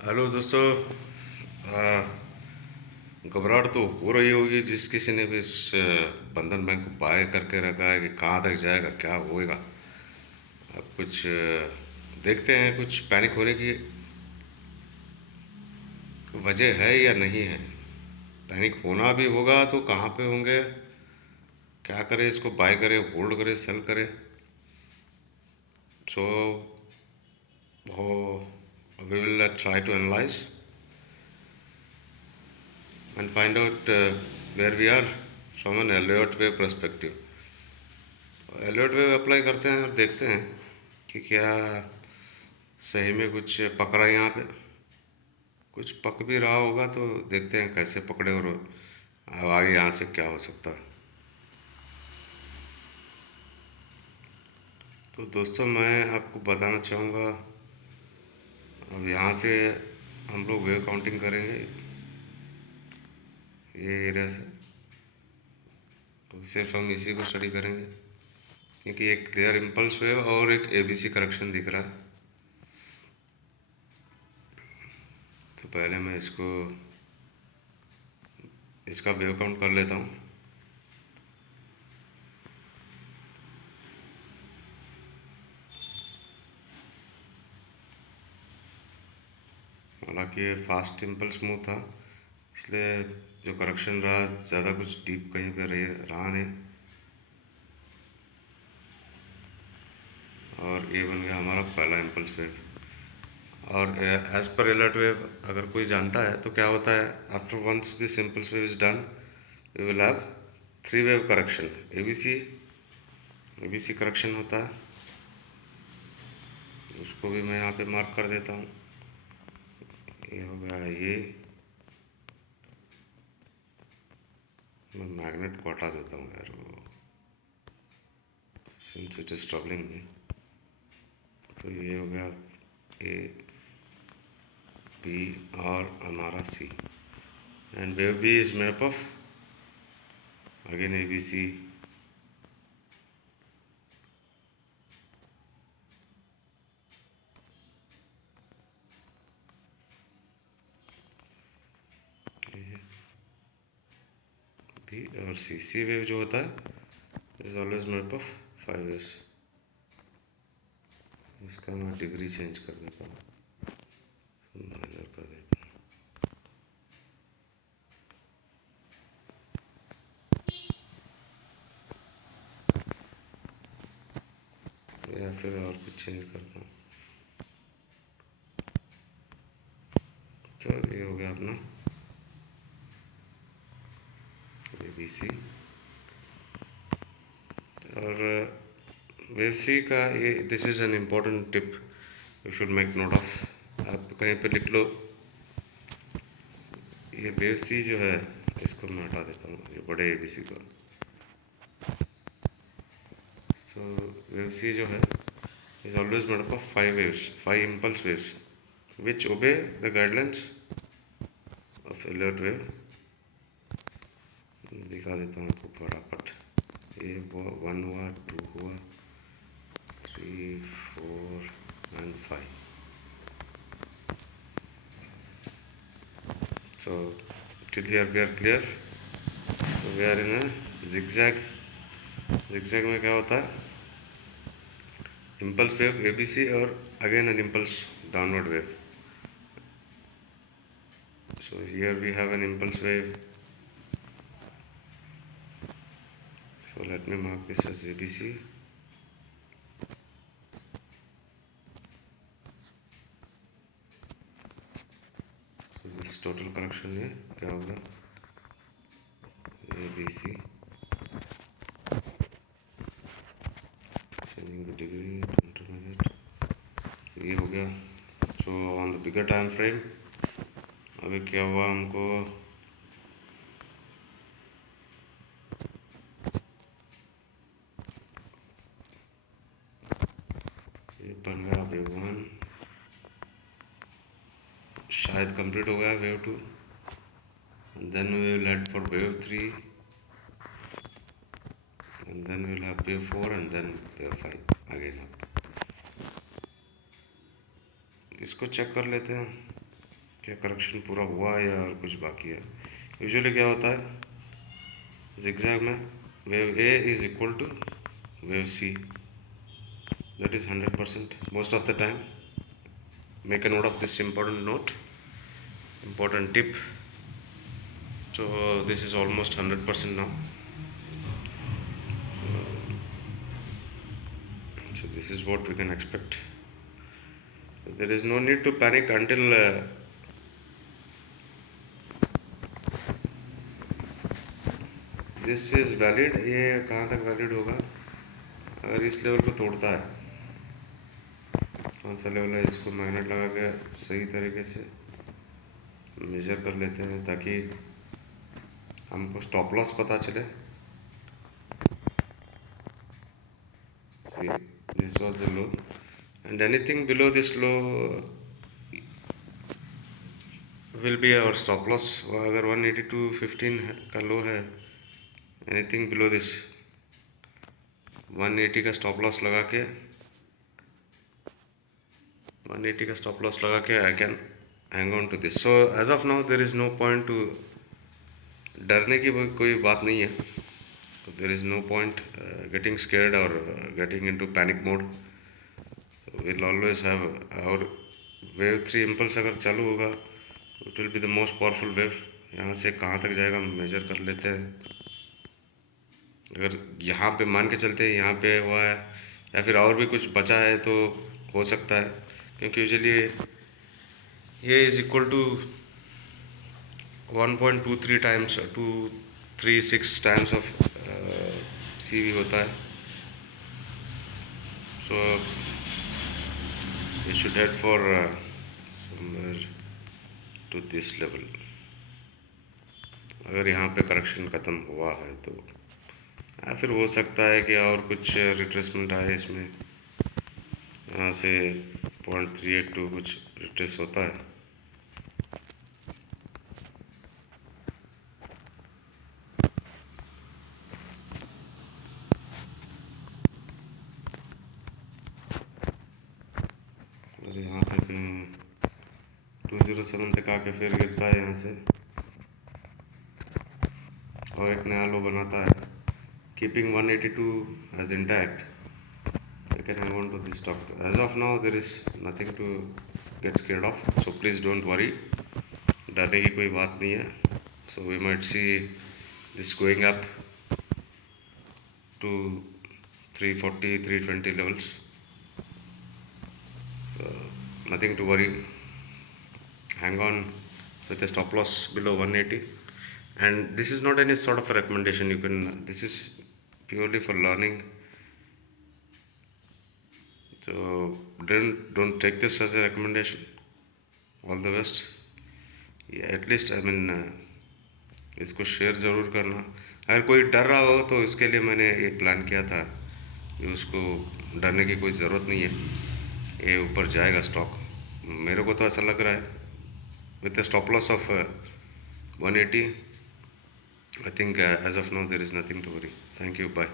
Hello दोस्तों। आ, घबराहट तो हो रही होगी जिस किसी ने भी इस बंधन बैंक को बाय करके रखा है कि कहाँ तक जाएगा, क्या होएगा। अब कुछ देखते हैं, कुछ पैनिक होने की वजह है या नहीं है। पैनिक होना भी होगा तो कहाँ पे होंगे, क्या करें, इसको बाय करें, होल्ड करें, सेल करें। So we will try to analyse and find out where we are from an Elliott wave perspective. Elliott wave apply करते हैं और देखते हैं कि क्या सही में कुछ पक रहा है यहाँ पे। कुछ पक भी रहा होगा तो देखते हैं कैसे पकड़े और अब आगे यहाँ से क्या हो सकता है। तो दोस्तों, मैं आपको बताना चाहूँगा, अब यहाँ से हम लोग वेव काउंटिंग करेंगे ये एरिया से। तो सिर्फ हम इसी को स्टडी करेंगे क्योंकि एक क्लियर इम्पल्स वेव और एक एबीसी करेक्शन दिख रहा है। तो पहले मैं इसका वेव काउंट कर लेता हूँ। हालांकि ये फास्ट इम्पल्स मूव था, इसलिए जो करेक्शन रहा ज़्यादा कुछ डीप कहीं पे रहा नहीं, और ये बन गया हमारा पहला इम्पल्स वेव। और एज पर एलर्ट वेव अगर कोई जानता है तो क्या होता है, after once this impulse wave is done we will have three wave correction. ABC ABC correction होता है, उसको भी मैं यहाँ पे मार्क कर देता हूँ। ये हो गया ये, मैं मैग्नेट को हटा देता हूँ यार, वो सिंस इट इज ट्रबलिंग में। तो ये हो गया ए बी और हमारा C, and wave B is made up of again A B C B और सी। सी वेव जो होता है is always made up of five waves. इसका मैं डिग्री चेंज कर देता हूँ, माइनर कर देता हूँ या फिर और कुछ चेंज करता हूँ। तो ये हो गया अपना ए बी सी। और वेव सी का ये, this is an important tip you should make note of. आप कहीं पे लिख लो, ये वेव सी जो है इसको मैं हटा देता हूँ, ये बड़े ए बी सी को। सो वेव सी जो है is always made up of five waves, five impulse waves which obey the guidelines of alert wave. दिखा देता हूँ आपको फटाफट। ये वन हुआ, टू हुआ, three, four and five. So till here we are clear. So we are in a zigzag. Zigzag में क्या होता है, इम्पल्स वेव एबीसी और again an impulse downward wave. So here we have an impulse wave. So let me mark this as ABC. So this total correction है क्या होगा, ABC changing the degree intermediate. ये हो गया. So on the bigger time frame अभी क्या हुआ हमको, ये बन गया वेव वन, शायद कंप्लीट हो गया wave two, and then we will head for wave 3, and then we will have wave 4 and then wave 5 again up. इसको चेक कर लेते हैं. क्या करेक्शन पूरा हुआ है या और कुछ बाकी है? यूजुअली क्या होता है जिगजैग में, wave A is equal to wave C, that is 100% most of the time. Make a note of this important note, important tip. So this is almost 100% now. So this is what we can expect. There is no need to panic until this is valid. ये कहाँ तक valid होगा? अगर इस level को तोड़ता है, कौन सा लेवल है, इसको मैग्नेट लगा के सही तरीके से मेजर कर लेते हैं ताकि हमको स्टॉप लॉस पता चले. See, this was the low, and anything below this low will be our stop loss. अगर 182.15 का लो है, anything below this 180 का स्टॉप लॉस लगा के, 180 का स्टॉप लॉस लगा के I can hang on to this. So as of now there is no point to, डरने की कोई बात नहीं है. There is no point getting scared और getting into panic mode. Will always have और वेव 3 इम्पल्स अगर चालू होगा, it will be the most powerful wave. यहाँ से कहाँ तक जाएगा मेजर कर लेते हैं. अगर यहाँ पे मान के चलते हैं यहाँ पे हुआ है या फिर और भी कुछ बचा है तो हो सकता है, क्योंकि यूजुअली ये is equal to 1.23 times 236 times of C वी होता है. सो you should head for somewhere to this level. अगर यहाँ पे करेक्शन ख़त्म हुआ है तो, या फिर हो सकता है कि और कुछ रिट्रेसमेंट आए इसमें, यहाँ से 0.382 कुछ रिट्रेस होता है. और यहाँ पे 207 तक आके फिर गिरता है यहाँ से और एक नया लो बनाता है. Keeping 182 as intact, I can hang on to this stock. As of now, there is nothing to get scared of. So please don't worry. डरने की कोई बात नहीं है. So we might see this going up to 340, 320 levels. Nothing to worry. Hang on with a stop loss below 180. And this is not any sort of a recommendation. This is purely for learning. So don't take this as a recommendation. All the best. Yeah, at least I mean इसको share ज़रूर करना. अगर कोई डर रहा हो तो इसके लिए मैंने ये प्लान किया था कि उसको डरने की कोई ज़रूरत नहीं है, ये ऊपर जाएगा स्टॉक. मेरे को तो ऐसा लग रहा है with the stop loss of 180. I think as of now there is nothing to worry. Thank you. Bye.